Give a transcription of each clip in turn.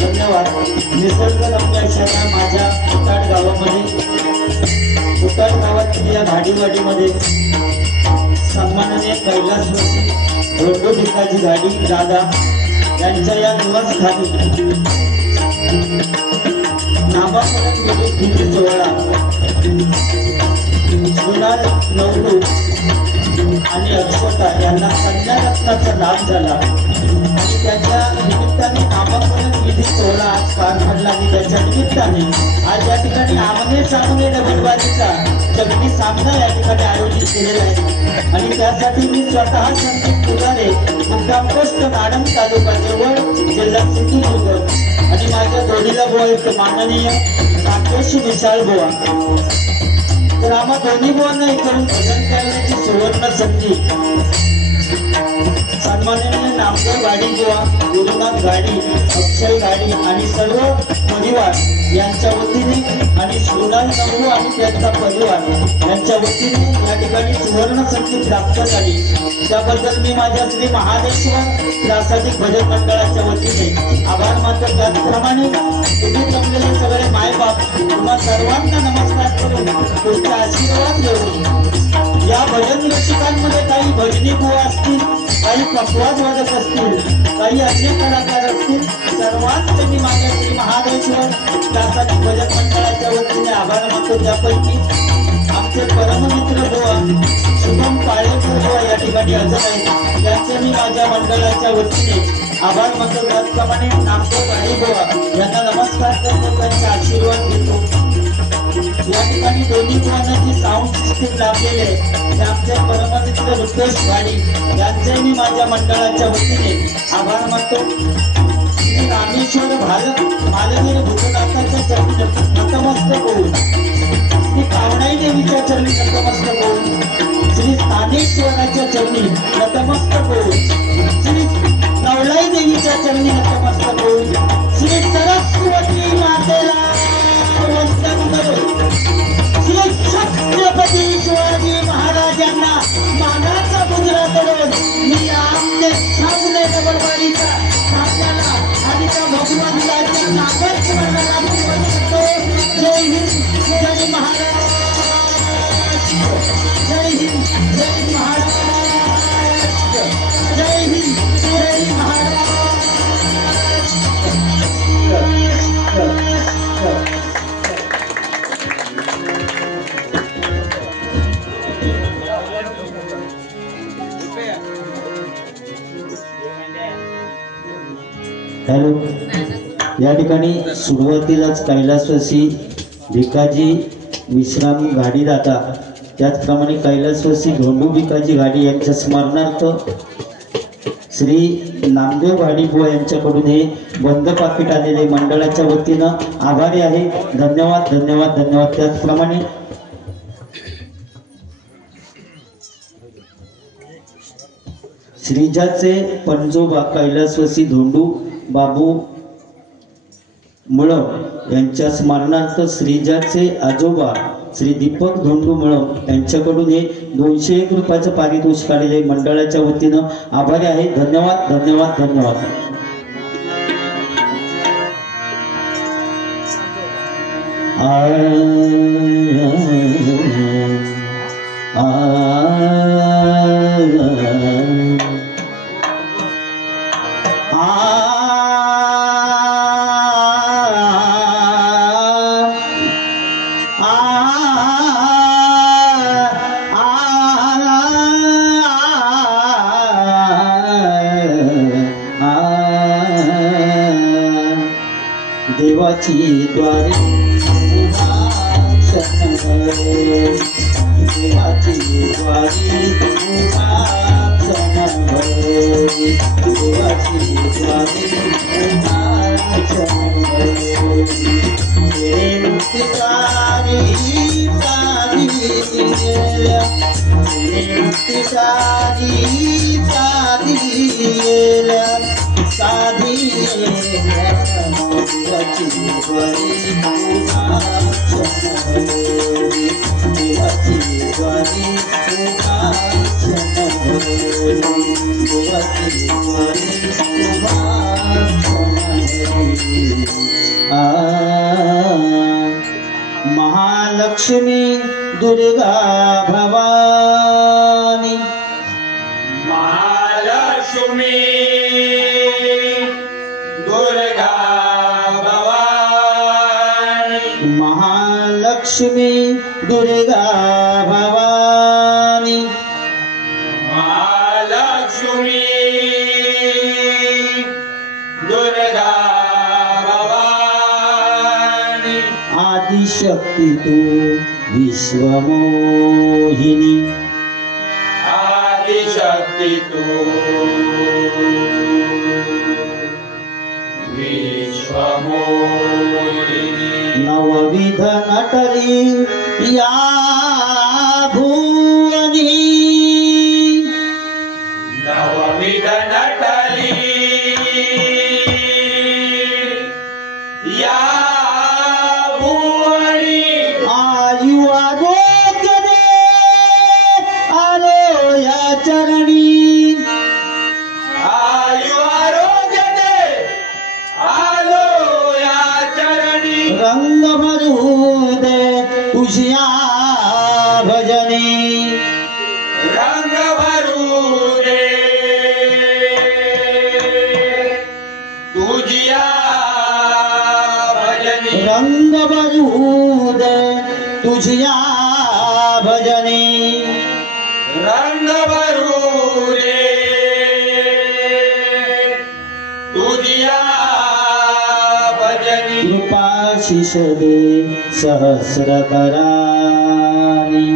धन्यवाद. निसर्गरम्य अशा माझ्या उताड गावामध्ये, उताड गावातील या घाडीवाडीमध्ये सन्माननीय कैलासवासी धोंडू भिकाजी घाडी दादा यांच्या या निवासस्थानी नामांकन विधी सोहळा कुणाल नवलू आणि अक्षता यांना कन्यारत्नाचा लाभ झाला आणि त्याच्या निमित्ताने नामांकन विधी सोहळा आज पार पडला आणि त्याच्या निमित्ताने आज या ठिकाणी आमने सामने डबलबाजीचा जगती सामना या ठिकाणी आयोजित केलेला आहे आणि त्यासाठी मी स्वतः संदीप पुजारे मुक्काम पोस्ट नाडम तालुका जवळ जिल्हा सिंधुदुर्ग आणि माझ्या जोडीला बुवा एक माननीय राकेश विशाल बुवा. तर आम्हा दोन्ही बुवांना करून भजन करण्याची सुवर्ण संधी सन्माननीय नामदेव गाडी बुवा, गुरुनाथ गाडी, अक्षय गाडी आणि सर्व परिवार यांच्या वतीने आणि श्रीनाथ नवलू आणि त्यांचा परिवार यांच्या वतीने या ठिकाणी सुवर्ण संधी प्राप्त झाली. त्याबद्दल मी माझ्या श्री महादेश्वर प्रासादिक भजन मंडळाच्या वतीने आभार मानतो. त्याचप्रमाणे तुम्ही जमलेले सगळे मायबाप तुम्हा सर्वांना नमस्कार करून तुमचे आशीर्वाद घेऊन या भजन रसिकांमध्ये काही भजनी बुवा असतील, काही पकवाज वादक असतील, काही अन्य कलाकार असतील, सर्वांचे मी माझ्या श्री महादेश्वर प्रासादिक भजन मंडळाच्या वतीने आभार मानतो. त्यापैकी आमचे परममित्र बुवा शुभम पाळेकर बुवा या ठिकाणी हजर आहेत, त्यांचे मी माझ्या मंडळाच्या वतीने आभार मानतो. त्याचप्रमाणे नामदेव गाडी बुवा यांना नमस्कार करतो, त्यांचे आशीर्वाद घेतो. या ठिकाणी दोन्ही बुवांना जी साऊंड सिस्टीम लाभलेली आहे ते आमचे परममित्र रुपेश गाडी यांचे मी माझ्या मंडळाच्या वतीने आभार मानतो. श्री रामेश्वर मालवीर भूतनाथाच्या चरणी नतमस्तक होऊन, श्री कावणाई देवीच्या चरणी नतमस्तक होऊन, श्री स्थानेश्वराच्या चरणी नतमस्तक होऊन, श्री नवलाई देवीच्या चरणी नतमस्तक होऊन, श्री सरस्वती मातेला वंदन करून, श्री छत्रपती शिवाजी महाराजांना मानाचा मुजरा करून मी आमने सामने डबलबाजीचा सामन्याला आणि त्या भगवानच्या नागर स्मरणाला आशीर्वाद करतो. जय हिंद, जय महाराष्ट्र, जय हिंद, जय महाराष्ट्र, जय हिंद, जय महाराष्ट्र. हॅलो. या ठिकाणी सुरुवातीलाच कैलासवासी भिकाजी विश्राम गाडी दादा, त्याचप्रमाणे कैलासवासी धोंडू भिकाजी गाडी यांच्या स्मरणार्थ श्री नामदेव गाडी बुवा यांच्याकडून हे बंद पाकिट आलेले मंडळाच्या वतीनं आभारी आहे. धन्यवाद, धन्यवाद, धन्यवाद. त्याचप्रमाणे श्रीजाचे पंजोबा कैलासवासी धोंडू बाबू मुळम यांच्या स्मरणार्थ श्रीजाचे आजोबा श्री दीपक धोंडू मुळम यांच्याकडून हे 201 रुपयाचं पारितोषिक आलेले मंडळाच्या वतीनं आभारी आहे. धन्यवाद, धन्यवाद, धन्यवाद. देवाची द्वारे देवाची द्वारी देवाची द्वारी साधी महालक्ष्मी दुर्गा भवानी महालक्ष्मी दुर्गा भवानी महालक्ष्मी दुर्गा भवानी महालक्ष्मी दुर्गा भवानी आदिशक्ती तू विश्वमोहिनी आदिशक्ती तू विश्वमोहिनी नवविध नटली या भुवनी नवविध नटली या भुवनी आयु आरोग्य दे आलो या चरणी आयु आरोग्य दे आलो या चरणी रंग भरू दे तुझ्या भजनी रंग भरू दे तुझिया भजनी रंग भरू दे तुझ्या भजनी रंग भरू दे तुझिया भजनी कृपाशिष दे सहस्र करानी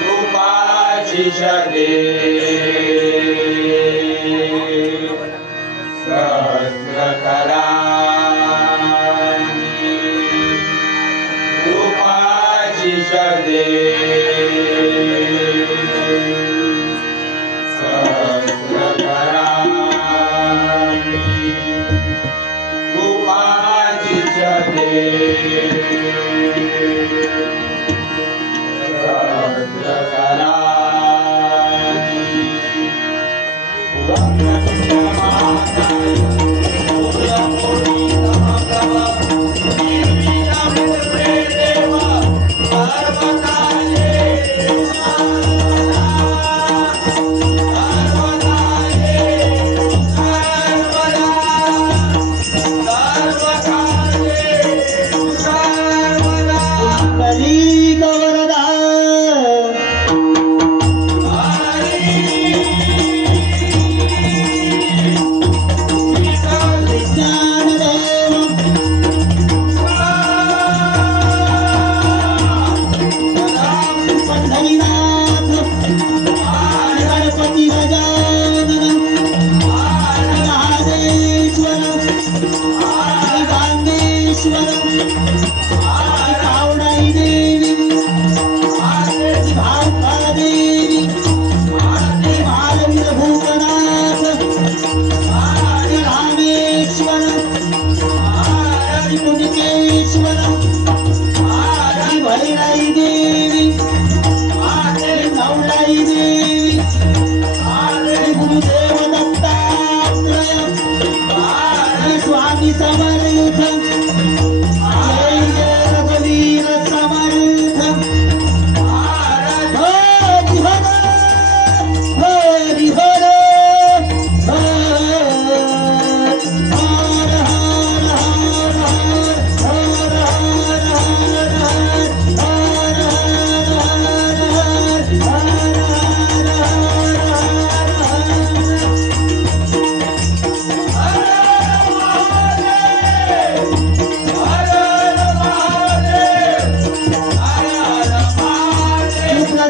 कृपाशिष दे सहस्रकरानी कृपाशिष दे सहस्रकरानी कृपाशिष दे कली गवरदा स्वामी समर्थ जय जय रघुवीर समर्थ हरि हर हरि हर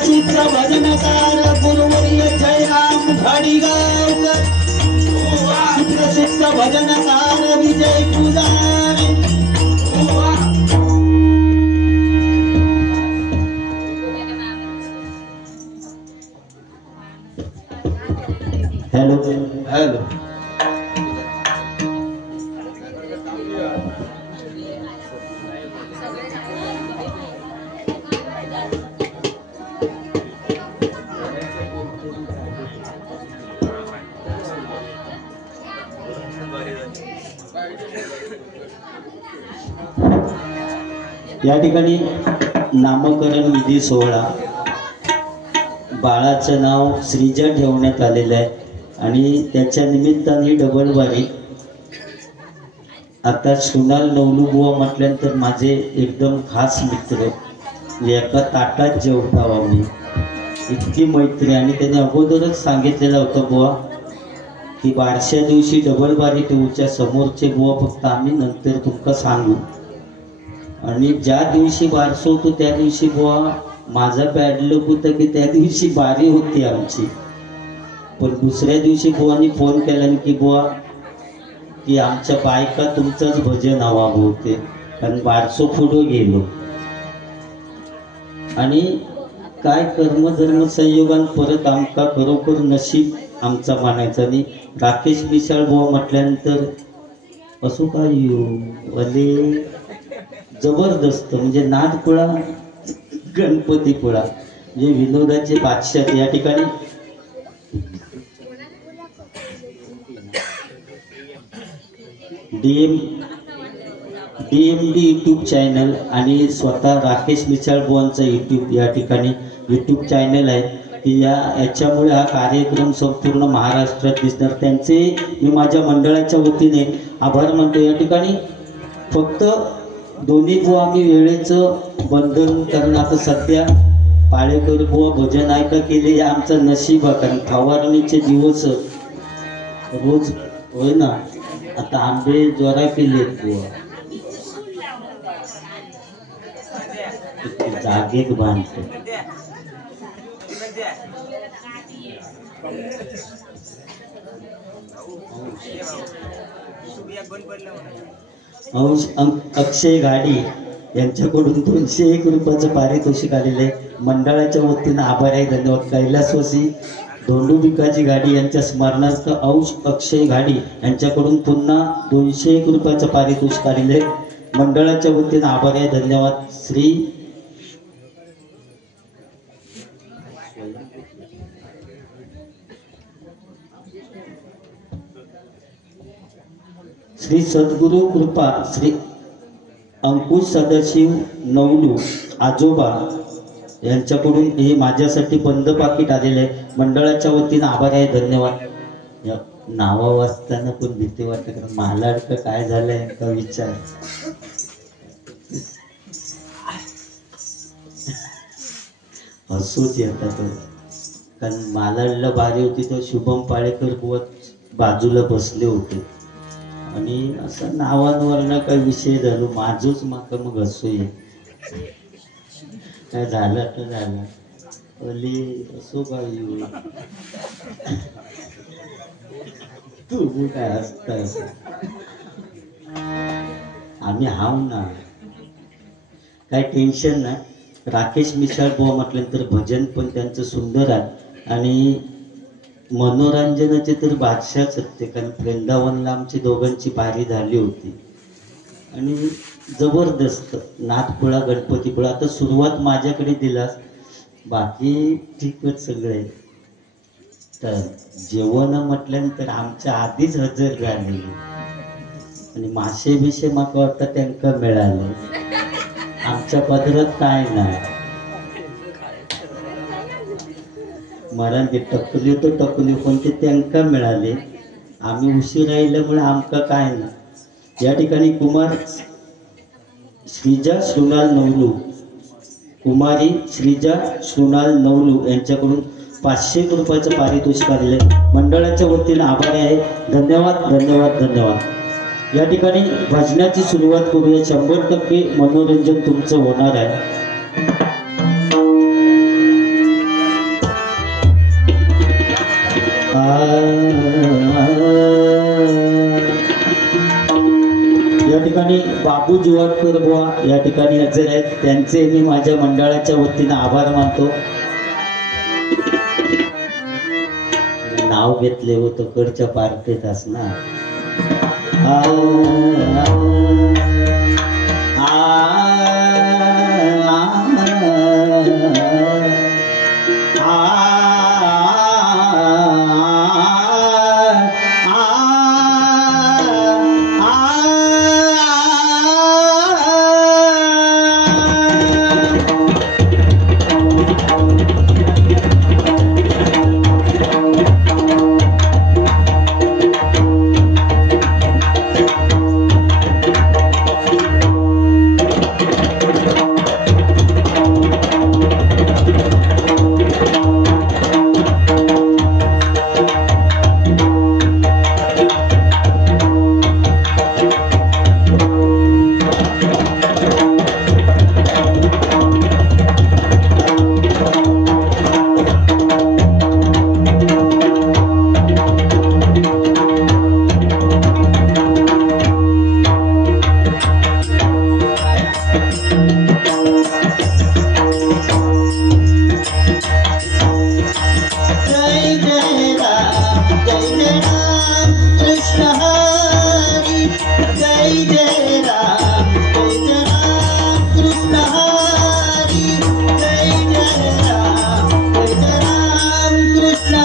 चित्र भजनकार गुरुवर्य जयराम घाडीगावकर चित्रचित्र भजनकार विजय पुजारी हॅलो हॅलो या ठिकाणी नामकरण विधी सोहळा, बाळाचं नाव श्रीजा ठेवण्यात आलेलं आहे आणि त्याच्या निमित्ताने डबल बारी. आता सोनाल नवलू बुवा म्हटल्यानंतर माझे एकदम खास मित्र, एका ताटात जेवतो आम्ही, इतकी मैत्री. आणि त्याने अगोदरच सांगितलेलं होतं बुवा की बारशा दिवशी डबल बारी तुमच्या समोरचे बुवा, फक्त आम्ही नंतर तुमका सांगू. आणि ज्या दिवशी बारसो होतो त्या दिवशी बुवा माझा बॅडलक होतं की त्या दिवशी बारी होती आमची. पण दुसऱ्या दिवशी बुवानी फोन केला की बुवा की आमच्या बायका तुमचंच भजन हवा होते, कारण बारसो पुढं गेलो. आणि काय कर्मधर्म संयोगान परत आमका खरोखर नशीब आमचा मानायचा. आणि राकेश मिसाळ बुवा म्हटल्यानंतर असो काय येऊ अले जबरदस्त, म्हणजे नादपुळा गणपतीपुळा, म्हणजे विनोदाचे बादशाह. या ठिकाणी DMD यूट्यूब चॅनल आणि स्वतः राकेश मिसाळ बुवांचा यूट्यूब, या ठिकाणी यूट्यूब चॅनल आहे की याच्यामुळे हा कार्यक्रम संपूर्ण महाराष्ट्रात दिसणार. त्यांचे मी माझ्या मंडळाच्या वतीने आभार मानतो. या ठिकाणी फक्त दोन्ही बुवा आम्ही वेळेचं बंधन, कारण आता सध्या पाळेकर बुवा भजन ऐका केले आमचं नशीब आहे, कारण फवारणीचे दिवस रोज होय ना. आता आंबे ज्वरा केले बुवा जागेत बांधतो. अक्षय घाडी यांच्याकडून 201 रुपयाचं पारितोषिक आलेलं आहे. मंडळाच्या वतीनं आभार आहे, धन्यवाद. कैलासवासी धोंडू भिकाजी घाडी यांच्या स्मरणार्थ अक्षय घाडी यांच्याकडून पुन्हा 201 रुपयाचं पारितोषिक आलेलं आहे. मंडळाच्या वतीनं आभार आहे, धन्यवाद. श्री सद्गुरु कृपा श्री अंकुश सदाशिव नवलू आजोबा यांच्याकडून हे माझ्यासाठी बंद पाकिट आलेलं आहे. मंडळाच्या वतीनं आभार आहे, धन्यवाद. या नावा वाचताना पण भीती वाटते, कारण मालाड काय झालंय का विचार. हसूच येतात, कारण मालाडला बारी होती तर शुभम पाळेकर बुवा बाजूला बसले होते आणि असं नावांवरनं काही विषय झालो, माझूच माका मग हसू ये. काय झालं तर झालं, अली असो काय तू काय हसतास, आम्ही हाव ना, काय टेन्शन नाही. राकेश मिसाळ बुवा म्हटल्यानंतर भजन पण त्यांचं सुंदर आहे आणि मनोरंजनाचे तर बादशाहच होते, कारण वृंदावनला आमची दोघांची पारी झाली होती आणि जबरदस्त नाथपुळा गणपतीपुळा. आता सुरुवात माझ्याकडे दिलास, बाकी ठीकच सगळे. तर जेवण म्हटल्यानंतर आमच्या आधीच हजर झाले आणि मासे बिशे माका वाटतं त्यांना मिळाले, आमच्या पदरात काय नाही. मराठी टकली तर टकली पण ते त्यांना मिळाले, आम्ही उशीर राहिल्यामुळे आमका काय नाही. या ठिकाणी कुमार श्रीजा शृणाल नवलू, कुमारी श्रीजा शृणाल नवलू यांच्याकडून 500 रुपयाचं पारितोषिक आलेलं आहे. मंडळाच्या वतीनं आभारी आहे, धन्यवाद धन्यवाद धन्यवाद. या ठिकाणी भजनाची सुरुवात करूया. 100% मनोरंजन तुमचं होणार आहे. या ठिकाणी बाबू जुवाडकर बुवा या ठिकाणी हजर आहेत, त्यांचे मी माझ्या मंडळाच्या वतीनं आभार मानतो. नाव घेतले होतं कडच्या पार्टीत असणार. जय राम कृष्ण हरी जय राम कृष्ण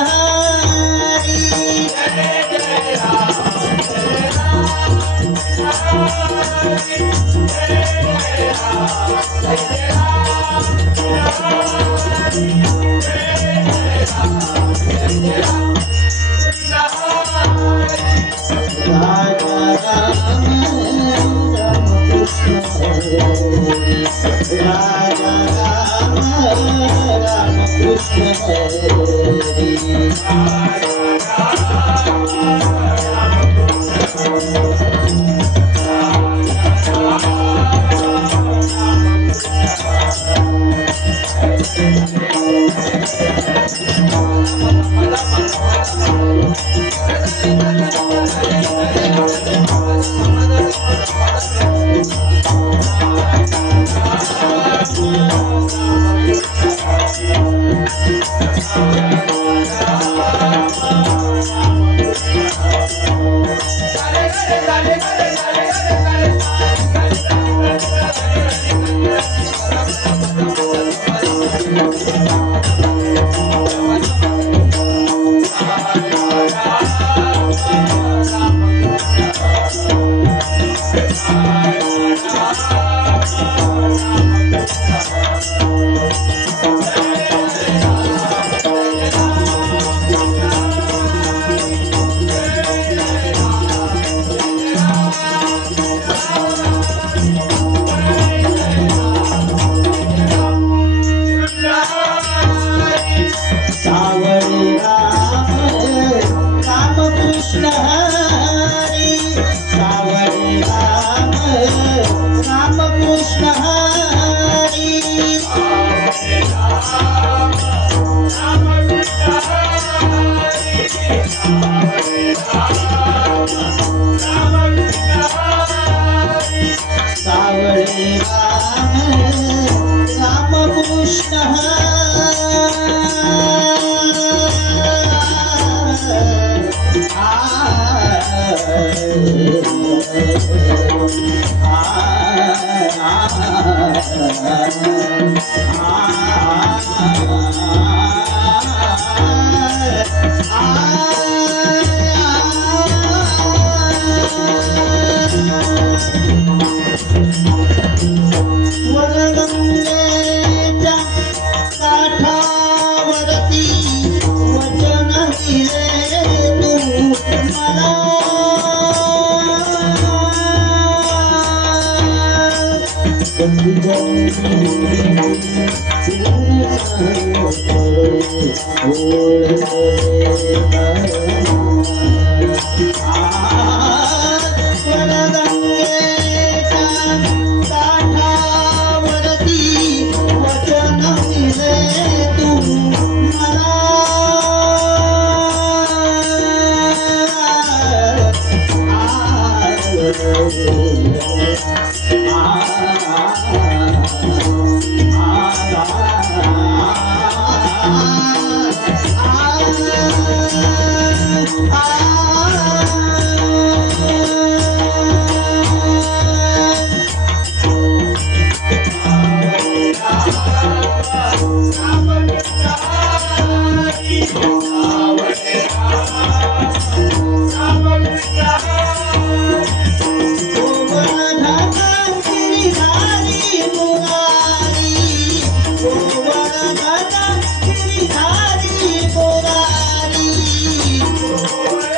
Oh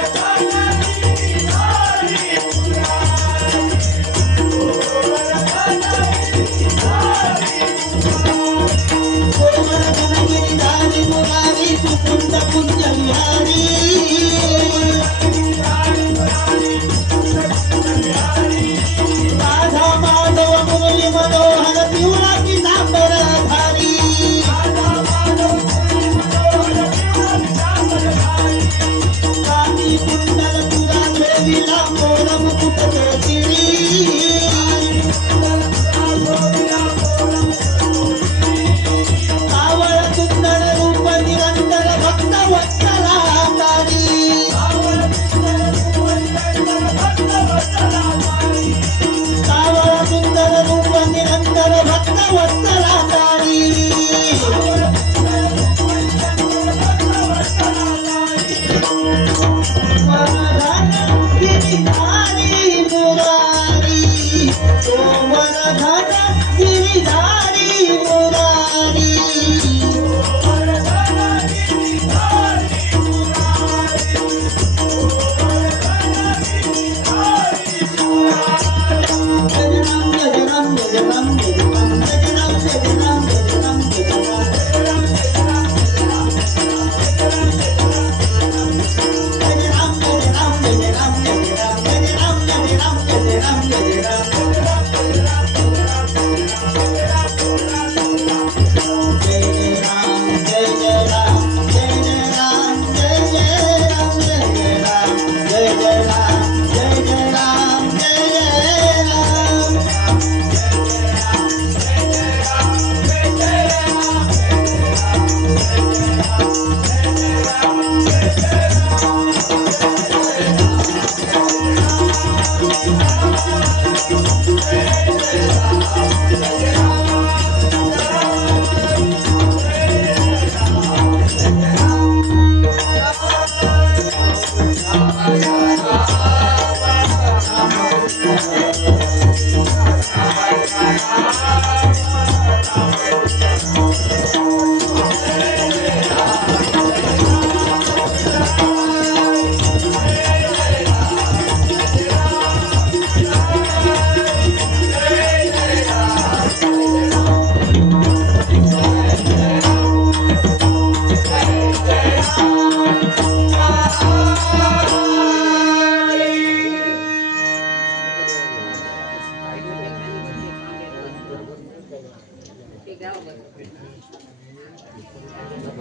कोमल घाटा गिरिधारी मुरारी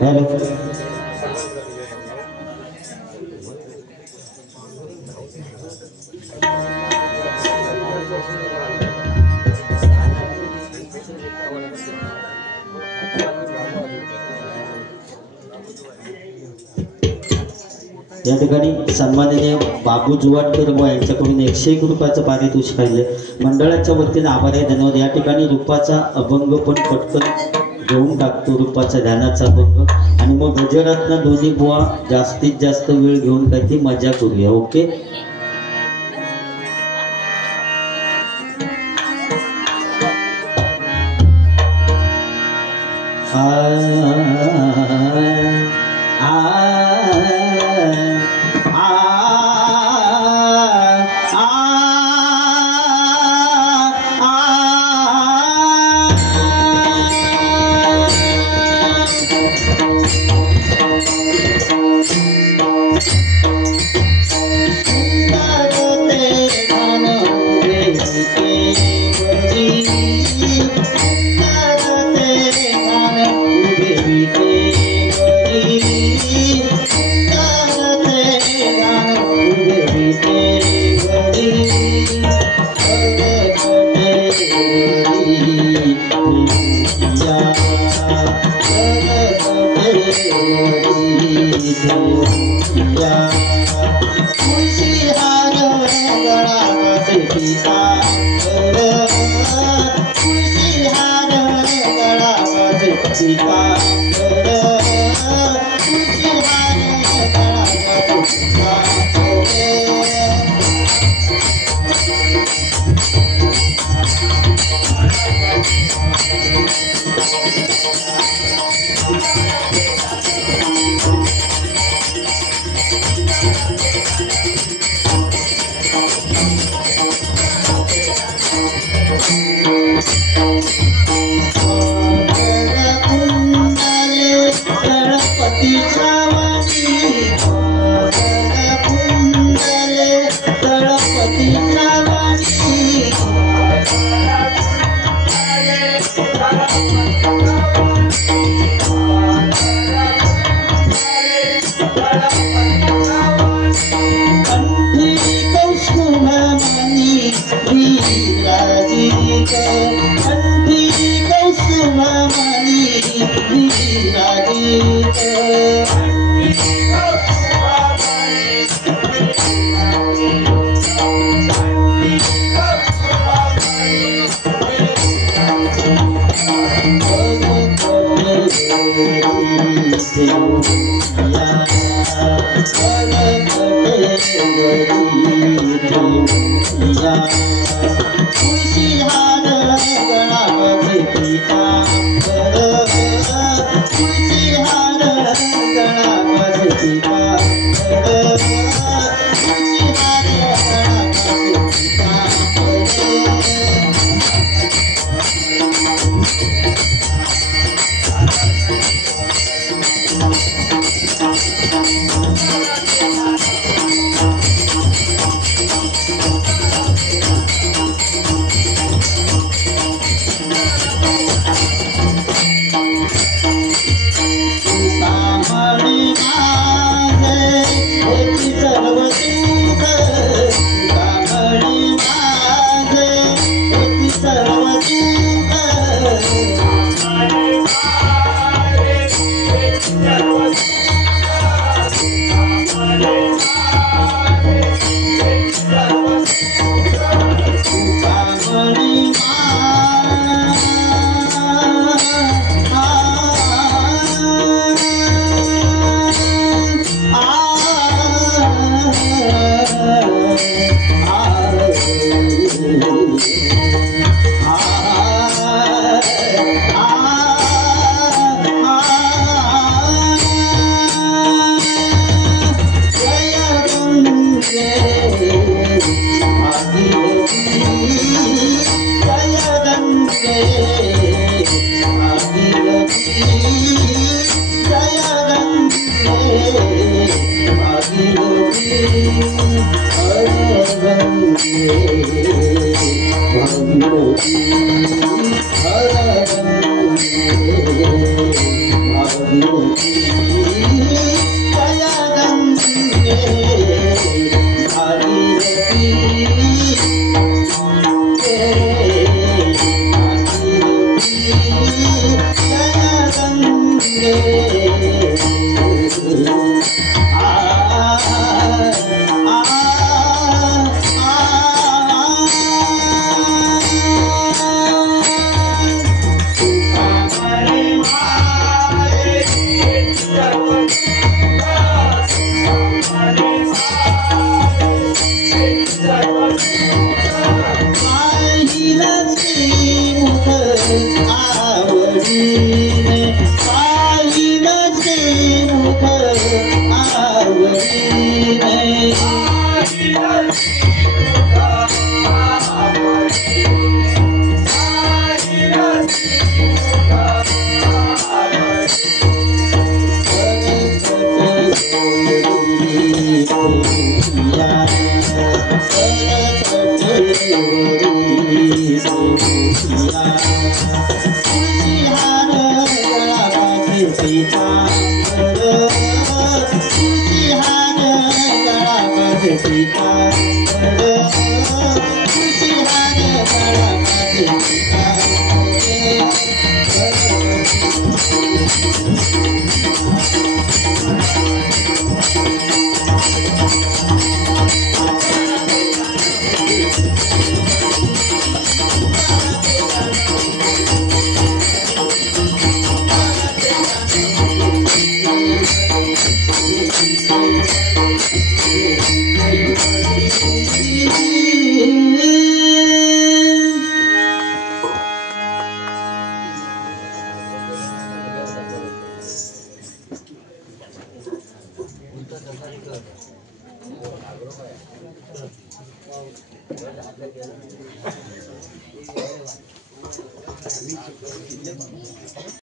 हॅलो या ठिकाणी सन्माननीय बाबू जुवाटकर व यांच्याकडून 101 रुपयाचं पारितोषिक आहे. मंडळाच्या वतीने आभार आहे, धन्यवाद. या ठिकाणी रूपाचा अभंग पण पटकन घेऊन टाकतो, रूपाचा ध्यानाचा अभंग, आणि मग गजरातनं दोन्ही बुवा जास्तीत जास्त वेळ घेऊन काही ती मजा करूया. ओके. खुशी